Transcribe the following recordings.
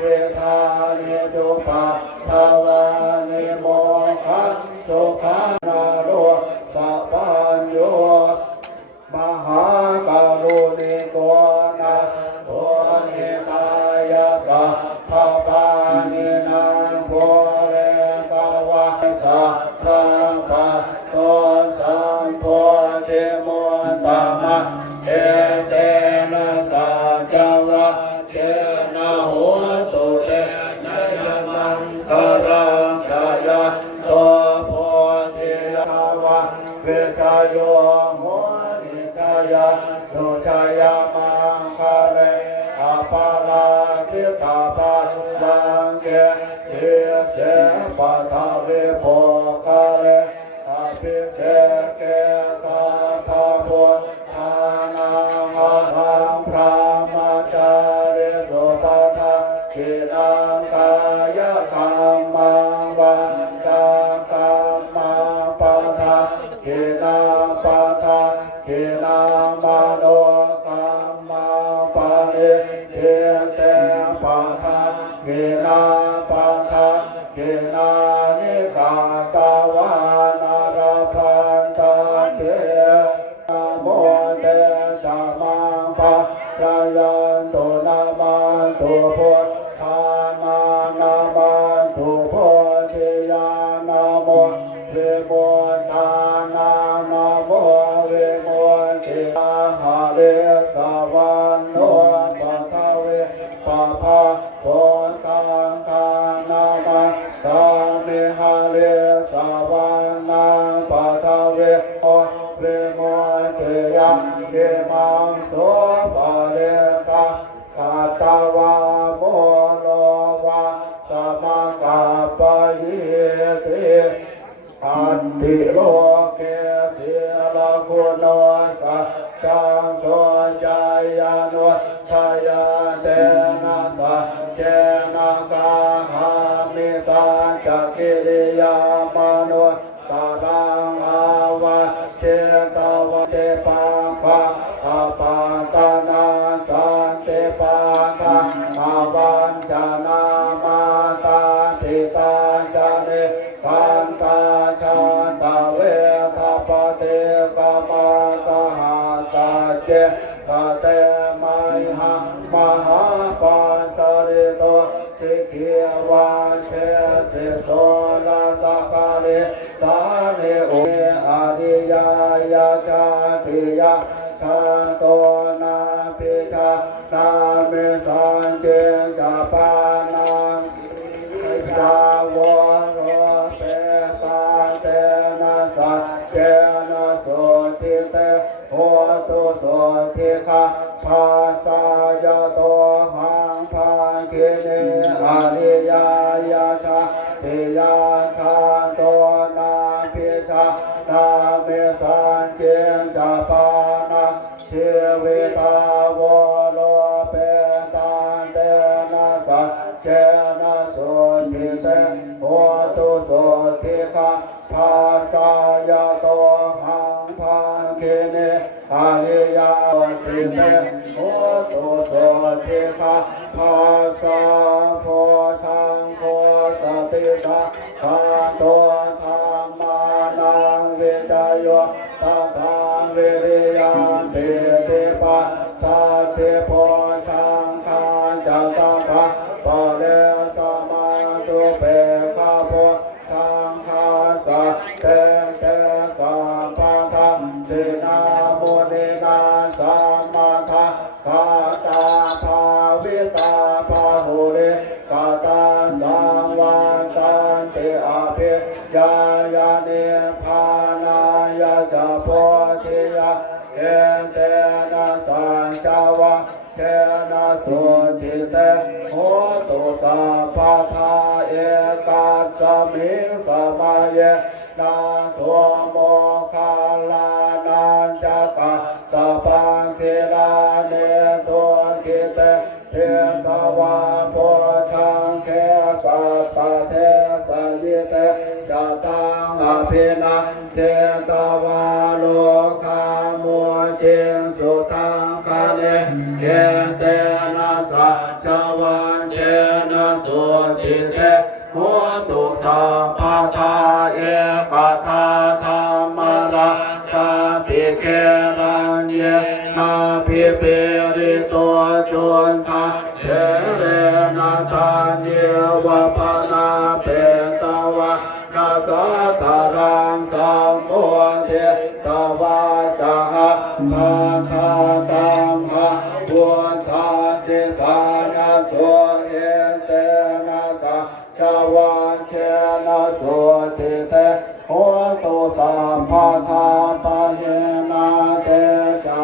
เวทานิจุปะทาวานิโมขัสสุขานาโรสัพพัญโยมหากาลุณิโกนะโทนิตายะสัพพปานินังโพเรตวะสัพพังปัสโตสัมโพธิมุตตมะเอเตนะสัจวะเจนะโหตุเตนะยมังคารังสายะโตโพธิยาวะเวชโยโหนิชายะสุชายามังคาเรอาปาลาทิตาปัสสังเกเสเสปัทเวโภคาเรอาภิเสเกสัพพะพุทธานังอาหังพระมาจาริสุปทากินังกายกรรมังวันตากรรมังปะทะกินังปะทะกินังมโนกรรมังปะริเทเตปะทะกินังปะทะกินังนิกาตวานารพันตเตนะโมเตจามังปะระยันตุนามันตุพุทธานานามันตุพุทธิยานาโมเวโมทานานาโมเวโมติอาหาเรสวรรโนปัทเวปะภะโพตังทานามาสามิหาเรสวรรนังปัทเวโอเวโมติยะเยมังโสภะเรตากาตวาโมโลวะสมังกาปะยิติอันติโลเกเสียละคุณโนสัจจังโสจายานุทายาเตนะสัจเจนะกาหามิสัจจกิริยามนุตตรังอาวะเชตวะเตปังปะอาปันตนาสันติปังคะอาวันจานามาตาปิตาจาเนกันตาชันตาเวทาปเตกามาสหัสเจตเตมัยหังมหาปัสสริโตสิกขีวาเชสิโสลาสกาเลสาเนโออาริยายาชาติยาชาโตนาปิชานาเมสันเจจาปานังจาวโรเปตาเตนะสัจเจนะโสติเตโหตุโสติฆะภาสายโตหังภาคิเนอริยายาชาติยาชาโตนาภิชานาเมสันเจจาปานะชีวิตาวโรเปตาเตนะสัจเจนะโสติเตโหตุโสติฆะภาสายโตหังภาคิเนอริยาติเตโหตุโสติฆะภาสาโพชังโพสติสะทาโตธรรมานังวิจโยตัทธังวิริยังปิติปัสสัทธิโพชังคาจัตตะปะเรสมาตุเปกะโพชังคาสัตเตเตสัมปะทะสินามุนินาสัมมาทะคาตาภาวิตาภาหุริกาตาสังวันตันติอาภิยายานิพานายาจาโพธิยาเอเตนะสัจจวะเชนะสุติเตโหตุสัพพะทาเอกัสสมิงสมัยเยนาทัวโมคาลานันจักะสัพพังคิลาเนตุกิเตเทสวาโพชังเคสัตตเทสยิเตจตังอภินันเทตวาโลกามุจิสุตังคเนเยเตนะสัจจวันเจน สุติเตโหตุสัพพทาเอกทาธรรมราชาภิกขุรัญเยนาภิปิริตัวจุนทาเทเรนะทานเยวะปานาเปตวะนาสัตตารังสัมโพธิตวะจาหะทาทาสัมหะพุทธาสิทานาโสเอเตนะสัจวันเชนะโสติเตโหตุสัพพทาปะเยนาเตจา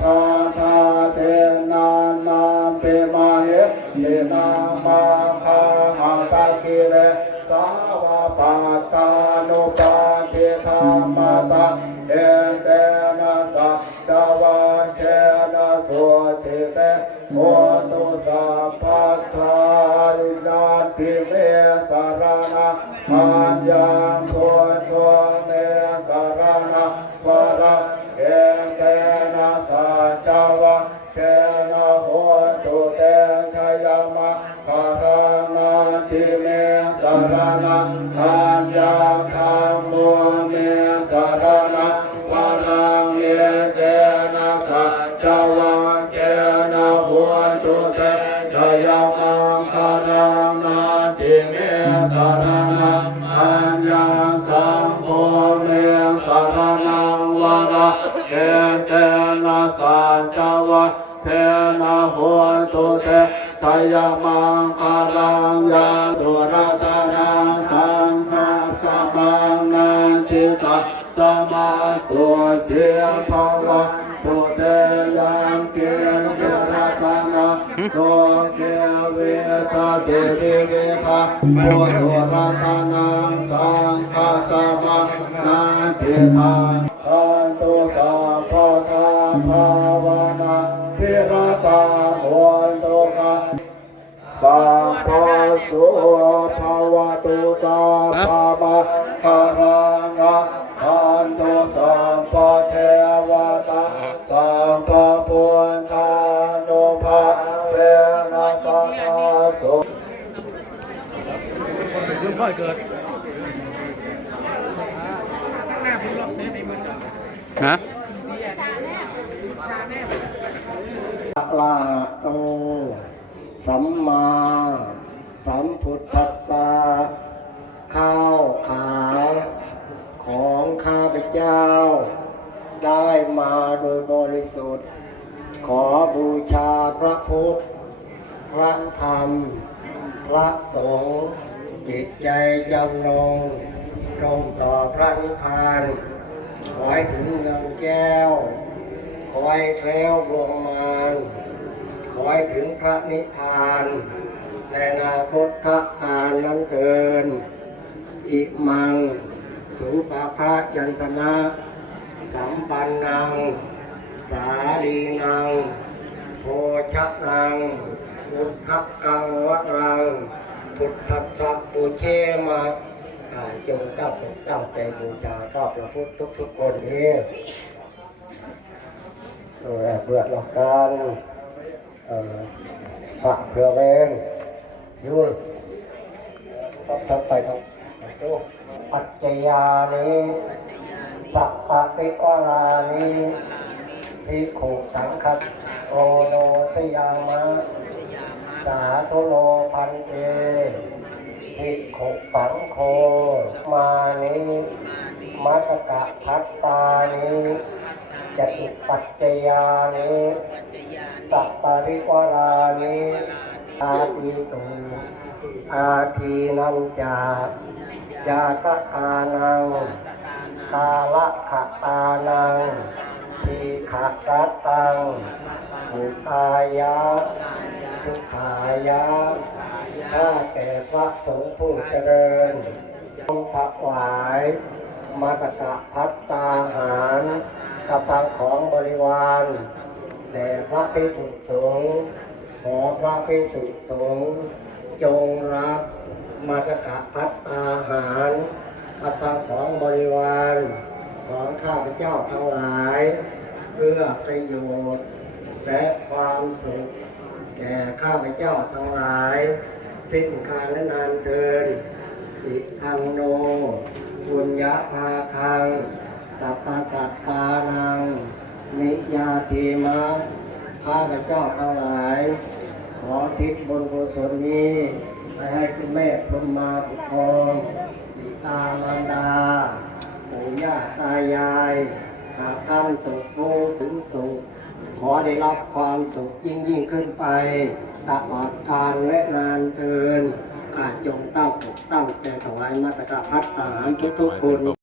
ทาทาเทนานาเปมาเหสินามาคาหังตะกิเลสาวะปัตตานุปาทิธรรมตาเอเตนะสัจวันเชนะโสติเตโหตุสัพพทานันติเมสารนะอัญญังโคโตเมสารนะวะระเอเตนะสัจวังเชนะโหตุเตชยมะคารานันติเมสารนะอัญญังธัมโมเมสารนะวะระเอเตนะสัจวังเชนะโหตุเตชยมะคารานันติเมสารนะอัญญังสัมโฆเมสารนังวะระเอเตนะสัจวังเทนะโหตุเตไตยมังคารังยาสุรัตนังสังฆัสสะมังนันทิตาสมาสุเทียภวะตุเตยังเกียรติรัตนะโสเกเวทะเตวิเวทะโมสุรัตนังสังฆัสสะมังนันทิตาอันตุสัพพทาภาวนาพิรตาโหตุกะสัพพสุภาวตุสัพพะมะคารังอันตุสัพพเทวตาสัพพพุทธานุภาเวนะสัทธาสุ รุ่นพ่อเกิดฮะ อะระหะโตสัมมาสัมพุทธัสสะข้าวขาวของข้าพเจ้าได้มาโดยบริสุทธิ์ขอบูชาพระพุทธพระธรรมพระสงฆ์จิตใจจำนงตรงต่อพระนิพพานขอให้ถึงเมืองแก้วขอให้แคล้วดวงมารขอให้ถึงพระนิพพานในอนาคตทานนั้นเถิดอิมังสุปาภาจันทนะสัมปันนังสาลีนังโพชะนังอุทธักกังวะรังพุทธัสสะปุเชมาจงตั้งใจบูชาข้าพระพุทธทุกคนนี้เบื่อหลักการพระเพื่อเวนยุ่งทับไปทั้งปัจจยานิสัพพะปิวารานิภิกขุสังฆัสโอโนสยามะสาธุโนพันเตภิกขุสังโฆมานิมัตตกะพัตตานิจตุปัจจยานิสัพปริวารานิอาทิตุอาทีนังจาญาตกานังกาละขะตานังทีขะรัตตังอุตายะสุขายะข้าแก่พระสงฆ์ผู้เจริญถวายมาตกะพัตตาหารกับทางของบริวารแด่พระภิกษุสงฆ์ขอพระภิกษุสงฆ์จงรับมาตกะพัตตาหารกับทางของบริวารของข้าพเจ้าทั้งหลายเพื่อประโยชน์และความสุขแก่ข้าพเจ้าทั้งหลาย สิ้นกาลและนานเทินอิทังโนปุญญาภาคังสัพพสัตตานังนิยาติมาข้าพเจ้าทั้งหลาย ขอทิศบุญกุศลนี้ไปให้คุณแม่พรหมาปกครองบิดามารดาปู่ย่าตายายหากท่านตกทุกข์ถึงสุขขอได้รับความสุขยิ่งขึ้นไปตลอดกาลและนานเทินอาจจงตั้งอกตั้งใจถวายมาตรกพัฒหารทุกๆคน